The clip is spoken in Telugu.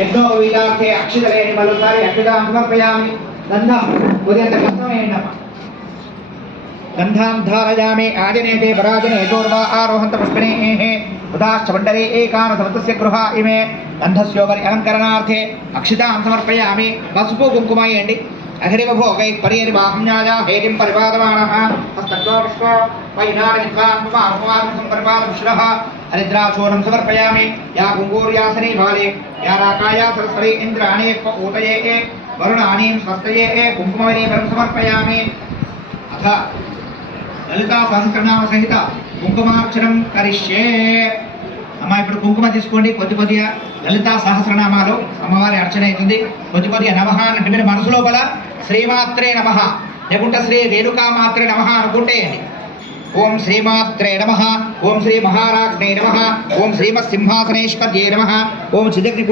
यज्ञोपवीतार्थे अक्षितलेनि मलुसारि अक्षतां समर्पयामि गन्धं उदयन्त कष्टमेण्डम गन्धां धारयामि आजनेते पराजने दूर्वा आरोहन्त पुष्पिणेः उदाश्च मण्डले एकानसमतस्य गृहा इमे गन्धस्योपरि अलङ्करणार्थे अक्षतां समर्पयामि पसुपु कुङ्कुमयेण्डि अग्रिम भोगै परिर्वाहम्याया हेरिं परिपादमानः हस्तद्वापुष्प वैनारमित्वात्ममानुमानं परिपादपुष्पः हरिद्राचूर्णं समर्पयामि या कुङ्गूर्यासने बाले या राकाया सरस्वती इन्द्राणे ऊतये वरुणानीं स्वस्तये कुङ्कुमवरीवरं समर्पयामि अथ ललिता सहस्रनाम सहित कुङ्कुमार्चनं करिष्ये అమ్మ ఇప్పుడు కుంకుమ తీసుకోండి కొద్దిగా లలితా సహస్రనామాలు అమ్మవారి అర్చన అవుతుంది కొద్దిగా నమః అంటే మీరు మనసు లోపల శ్రీమాత్రే నమః లేకుంటే శ్రీ రేణుకామాత్రే నమః అనుకుంటే ఓం శ్రీమాత్రే నమః ఓం శ్రీ మహారాజ్ఞే నమః ఓం శ్రీమత్ సింహాసనేశ్వర్యే నమః ఓం చిదగ్ని